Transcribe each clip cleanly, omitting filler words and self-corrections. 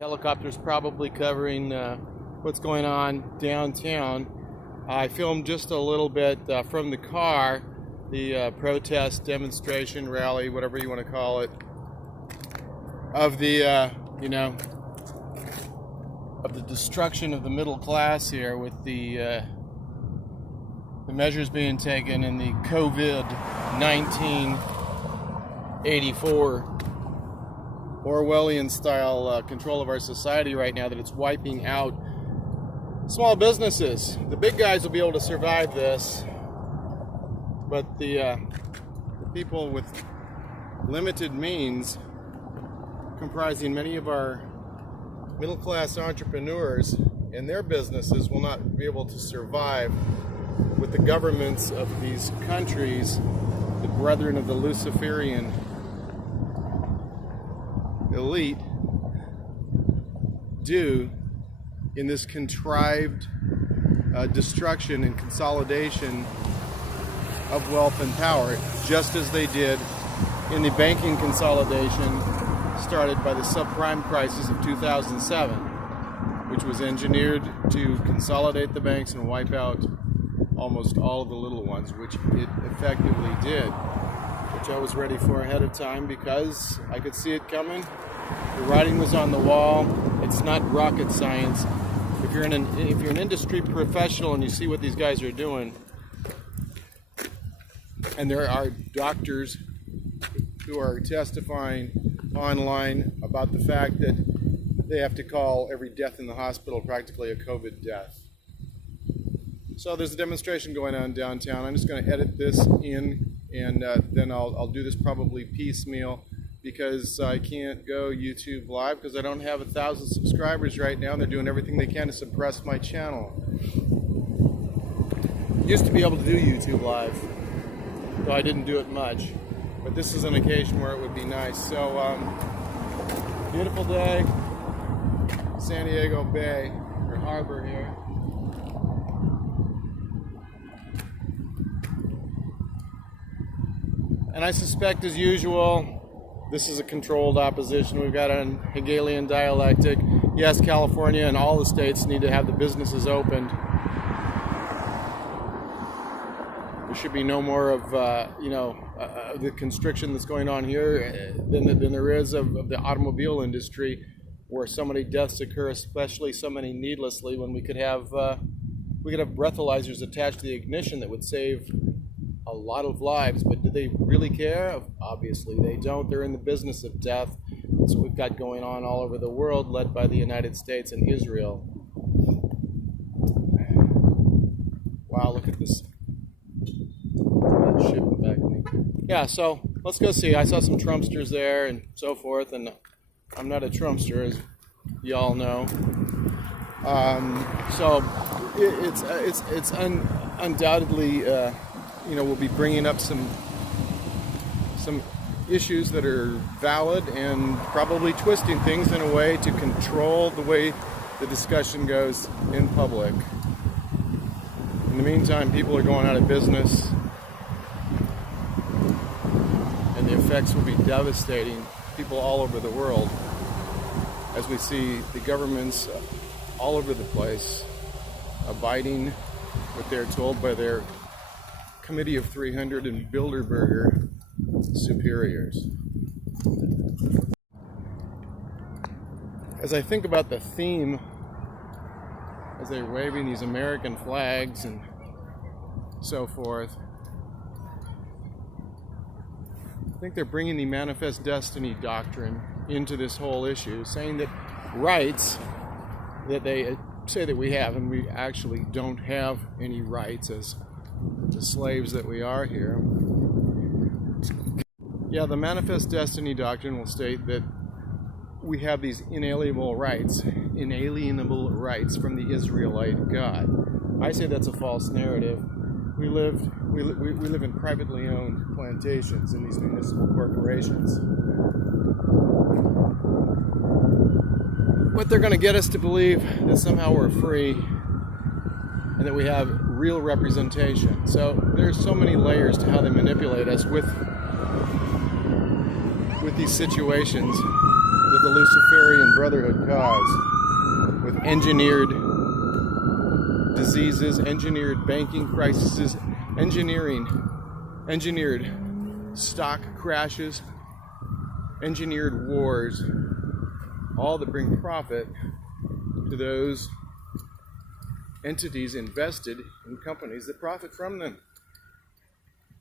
Helicopters probably covering what's going on downtown. I filmed just a little bit from the car, the protest, demonstration, rally, whatever you want to call it, of the, of the destruction of the middle class here with the measures being taken in the Covid-1984 Orwellian style control of our society right now, that it's wiping out small businesses. The big guys will be able to survive this, but the people with limited means, comprising many of our middle class entrepreneurs and their businesses, will not be able to survive with the governments of these countries, the brethren of the Luciferian elite, do in this contrived destruction and consolidation of wealth and power, just as they did in the banking consolidation started by the subprime crisis of 2007, which was engineered to consolidate the banks and wipe out almost all of the little ones, which it effectively did, which I was ready for ahead of time because I could see it coming. The writing was on the wall. It's not rocket science. If you're an industry professional and you see what these guys are doing, and there are doctors who are testifying online about the fact that they have to call every death in the hospital practically a COVID death. So there's a demonstration going on downtown. I'm just going to edit this in, and then I'll do this probably piecemeal, because I can't go YouTube live because I don't have 1,000 subscribers right now, and they're doing everything they can to suppress my channel. Used to be able to do YouTube live, though I didn't do it much, but this is an occasion where it would be nice. So beautiful day, San Diego Bay, or harbor here. And I suspect, as usual, this is a controlled opposition. We've got an Hegelian dialectic. Yes, California and all the states need to have the businesses opened. There should be no more of, the constriction that's going on here than there is of the automobile industry, where so many deaths occur, especially so many needlessly, when we could have breathalyzers attached to the ignition that would save a lot of lives. But do they really care? Obviously they don't. They're in the business of death. That's what we've got going on all over the world, led by the United States and Israel. Wow, look at this ship back of me. Yeah, so let's go see. I saw some Trumpsters there and so forth, and I'm not a Trumpster, as y'all know. So it's undoubtedly we'll be bringing up some issues that are valid, and probably twisting things in a way to control the way the discussion goes in public. In the meantime, people are going out of business, and the effects will be devastating. People all over the world, as we see the governments all over the place abiding what they're told by their Committee of 300 and Bilderberger superiors. As I think about the theme, as they're waving these American flags and so forth, I think they're bringing the manifest destiny doctrine into this whole issue, saying that rights that they say that we have, and we actually don't have any rights as the slaves that we are here. Yeah, the manifest destiny doctrine will state that we have these inalienable rights from the Israelite God. I say that's a false narrative. We live in privately owned plantations in these municipal corporations. But they're going to get us to believe that somehow we're free and that we have real representation. So there's so many layers to how they manipulate us with these situations. The with the Luciferian Brotherhood cause, with engineered diseases, engineered banking crises, engineered stock crashes, engineered wars, all that bring profit to those entities invested in companies that profit from them,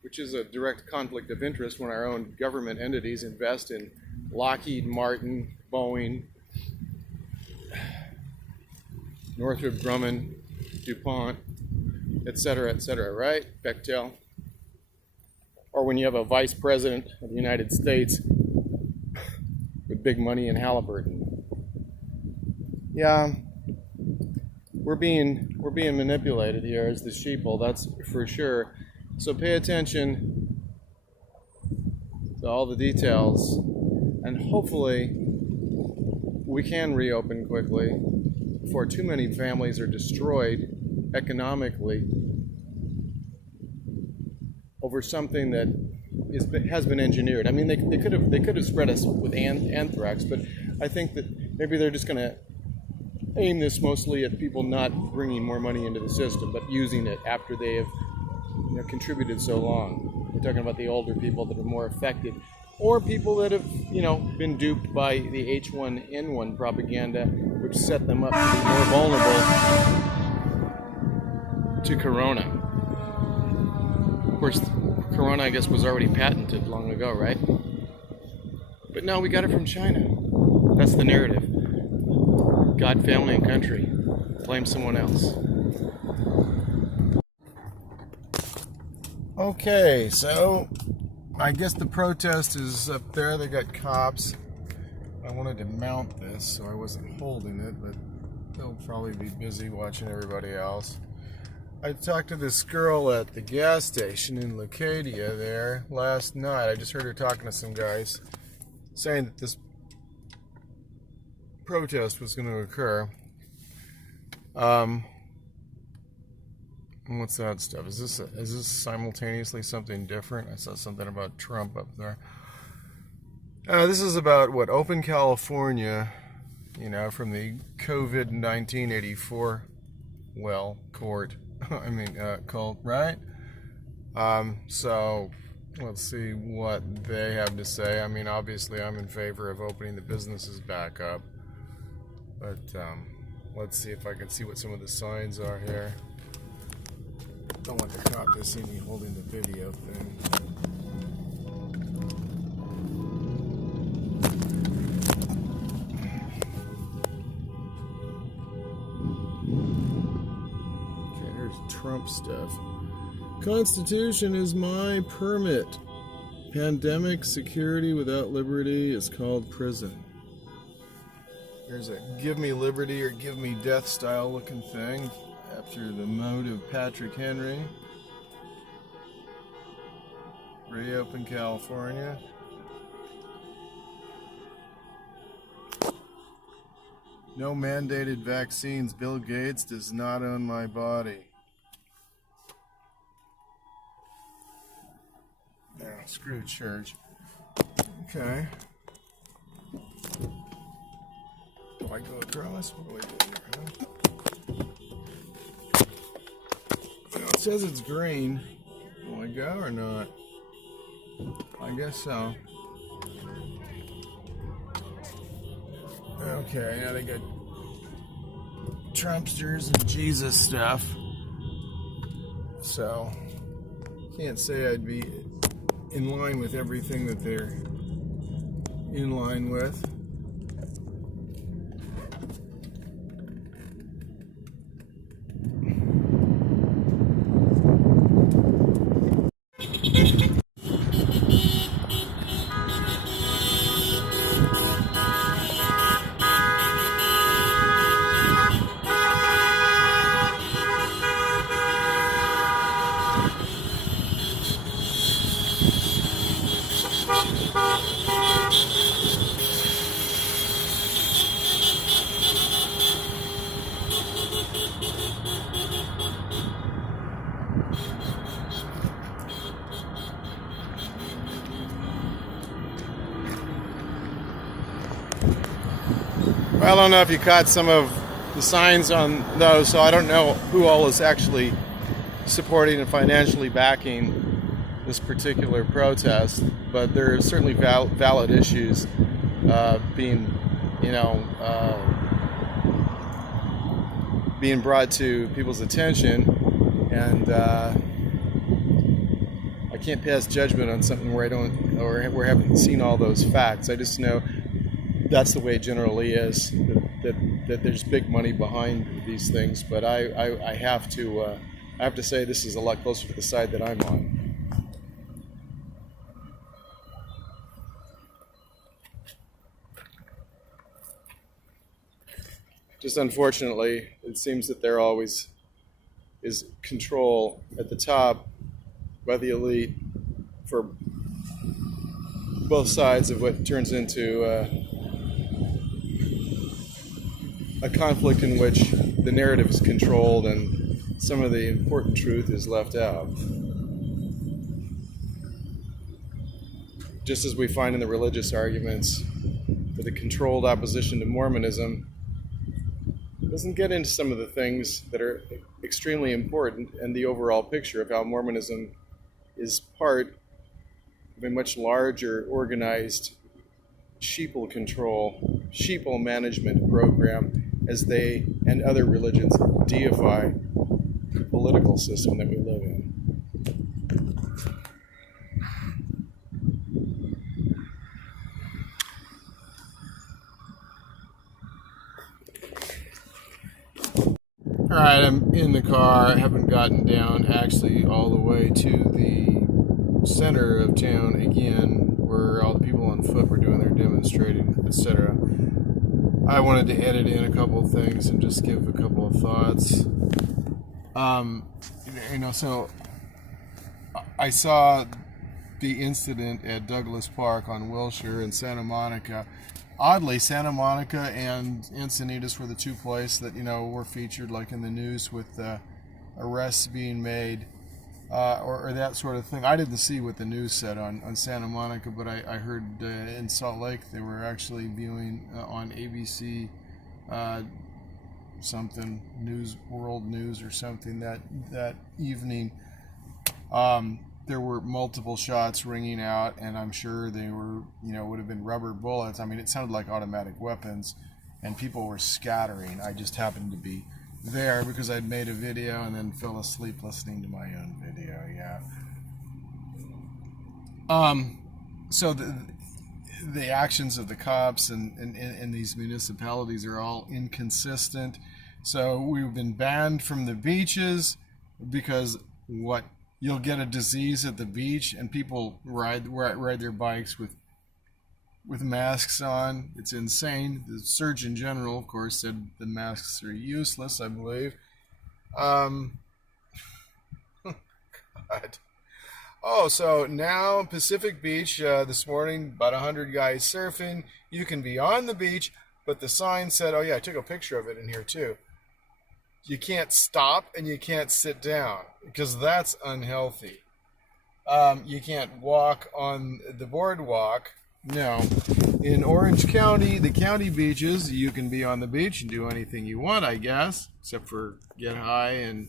which is a direct conflict of interest when our own government entities invest in Lockheed Martin, Boeing, Northrop Grumman, DuPont, etc., right? Bechtel. Or when you have a vice president of the United States with big money in Halliburton. Yeah, we're being manipulated here as the sheeple, that's for sure. So pay attention to all the details, and hopefully we can reopen quickly before too many families are destroyed economically over something that has been engineered. I mean, they could have spread us with anthrax, but I think that maybe they're just going to aim this mostly at people not bringing more money into the system, but using it after they have contributed so long. We're talking about the older people that are more affected, or people that have been duped by the H1N1 propaganda, which set them up to be more vulnerable to corona. Of course, corona, I guess, was already patented long ago, right? But no, we got it from China. That's the narrative. God, family, and country. Blame someone else. Okay, so I guess the protest is up there. They got cops. I wanted to mount this, so I wasn't holding it, but they'll probably be busy watching everybody else. I talked to this girl at the gas station in Lacadia there last night. I just heard her talking to some guys saying that this protest was going to occur. What's that stuff? Is this simultaneously something different? I saw something about Trump up there. This is about what, Open California, from the Covid-1984 court. Cult, right? So let's see what they have to say. I mean, obviously I'm in favor of opening the businesses back up, but let's see if I can see what some of the signs are here. Don't want the cop to see me holding the video thing. Trump stuff. Constitution is my permit. Pandemic security without liberty is called prison. There's a give me liberty or give me death style looking thing after the mode of Patrick Henry. Reopen California. No mandated vaccines. Bill Gates does not own my body. Yeah, screw church. Okay. Do I go across? What do I do here, huh? Well, it says it's green. Do I go or not? I guess so. Okay, now they got Trumpsters and Jesus stuff. So, can't say I'd be in line with everything that they're in line with. Well, I don't know if you caught some of the signs on those, so I don't know who all is actually supporting and financially backing this particular protest, but there are certainly valid issues being, being brought to people's attention, and I can't pass judgment on something where I don't, or where I haven't seen all those facts. I just know that's the way it generally is. That there's big money behind these things, but I have to say this is a lot closer to the side that I'm on. Just unfortunately, it seems that there always is control at the top by the elite for both sides of what turns into a conflict in which the narrative is controlled and some of the important truth is left out. Just as we find in the religious arguments for the controlled opposition to Mormonism, it doesn't get into some of the things that are extremely important and the overall picture of how Mormonism is part of a much larger organized sheeple control, sheeple management program as they and other religions deify the political system that we live in. All right, I'm in the car. I haven't gotten down actually all the way to the center of town again, where all the people on foot were doing their demonstrating, etc. I wanted to edit in a couple of things and just give a couple of thoughts. So I saw the incident at Douglas Park on Wilshire in Santa Monica. Oddly, Santa Monica and Encinitas were the two places that, were featured like in the news with arrests being made or that sort of thing. I didn't see what the news said on Santa Monica, but I heard in Salt Lake they were actually viewing on ABC something, World News or something that evening. There were multiple shots ringing out, and I'm sure they were, would have been rubber bullets. I mean, it sounded like automatic weapons, and people were scattering. I just happened to be there because I'd made a video and then fell asleep listening to my own video. So the actions of the cops and these municipalities are all inconsistent. So we've been banned from the beaches because you'll get a disease at the beach, and people ride their bikes with masks on. It's insane. The Surgeon General, of course, said the masks are useless, I believe. God. Oh, so now Pacific Beach this morning, about 100 guys surfing. You can be on the beach, but the sign said, oh yeah, I took a picture of it in here too. You can't stop and you can't sit down because that's unhealthy. You can't walk on the boardwalk. No. In Orange County, the county beaches, you can be on the beach and do anything you want, I guess, except for get high and,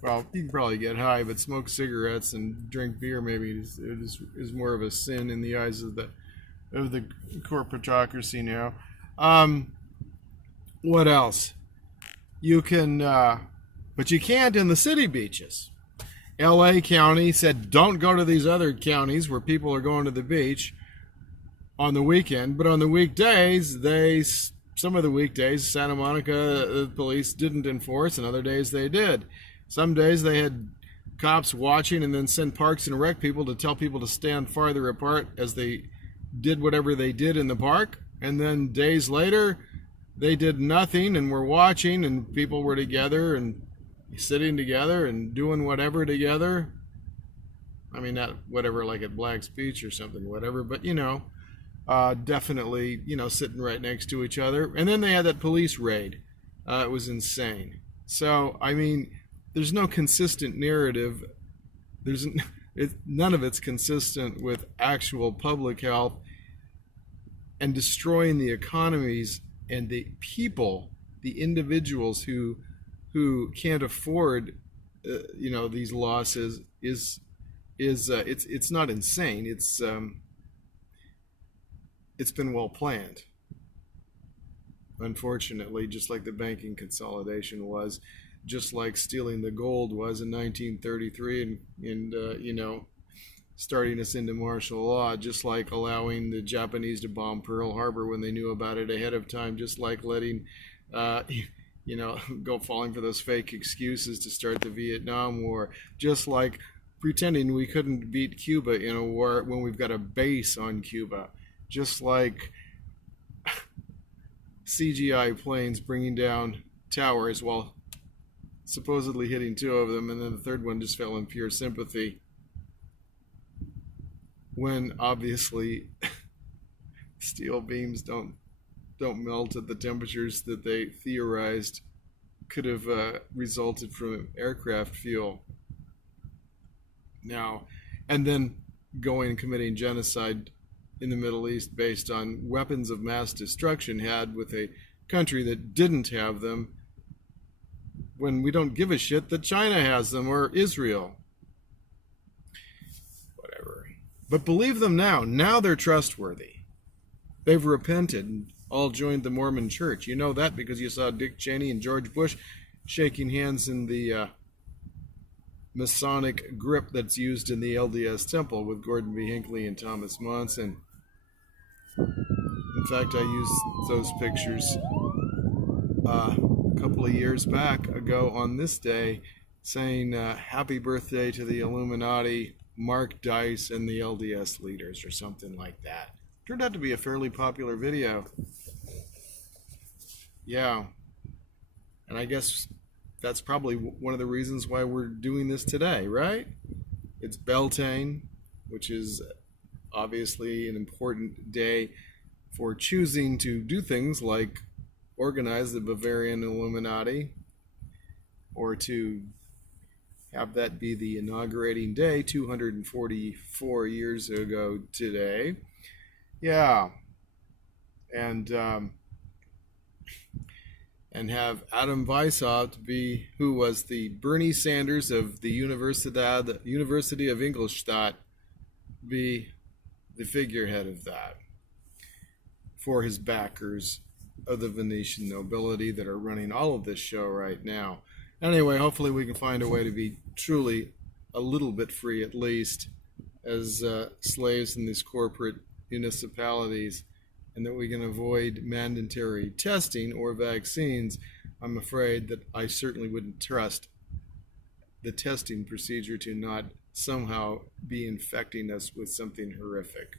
well, you can probably get high, but smoke cigarettes and drink beer maybe is more of a sin in the eyes of the corporatocracy now. What else? You can, but you can't in the city beaches. LA County said don't go to these other counties where people are going to the beach on the weekend, but on the weekdays, some of the weekdays, Santa Monica police didn't enforce, and other days they did. Some days they had cops watching and then send Parks and Rec people to tell people to stand farther apart as they did whatever they did in the park, and then days later, they did nothing and were watching, and people were together and sitting together and doing whatever together. I mean, not whatever like at Black's Beach or something, whatever, but definitely, sitting right next to each other. And then they had that police raid. It was insane. So, I mean, there's no consistent narrative. None of it's consistent with actual public health. and destroying the economies and the people, the individuals who can't afford these losses is it's not insane. It's been well planned. Unfortunately, just like the banking consolidation was, just like stealing the gold was in 1933, and starting us into martial law, just like allowing the Japanese to bomb Pearl Harbor when they knew about it ahead of time, just like letting go falling for those fake excuses to start the Vietnam War, just like pretending we couldn't beat Cuba in a war when we've got a base on Cuba, just like CGI planes bringing down towers while supposedly hitting two of them, and then the third one just fell in pure sympathy, when obviously steel beams don't melt at the temperatures that they theorized could have resulted from aircraft fuel. Now, and then going and committing genocide in the Middle East based on weapons of mass destruction had with a country that didn't have them, when we don't give a shit that China has them or Israel. Whatever. But believe them now. Now they're trustworthy. They've repented and all joined the Mormon church. You know that because you saw Dick Cheney and George Bush shaking hands in the Masonic grip that's used in the LDS Temple with Gordon B. Hinckley and Thomas Monson. In fact, I used those pictures a couple of years ago on this day, saying happy birthday to the Illuminati, Mark Dice, and the LDS leaders, or something like that. Turned out to be a fairly popular video. Yeah. And I guess that's probably one of the reasons why we're doing this today, right? It's Beltane, which is obviously an important day for choosing to do things like organize the Bavarian Illuminati, or to have that be the inaugurating day 244 years ago today. Yeah. And have Adam Weishaupt be, who was the Bernie Sanders of the University of Ingolstadt, be the figurehead of that for his backers of the Venetian nobility that are running all of this show right now. Anyway, hopefully we can find a way to be truly a little bit free, at least, as slaves in these corporate municipalities, and that we can avoid mandatory testing or vaccines. I'm afraid that I certainly wouldn't trust the testing procedure to not somehow be infecting us with something horrific.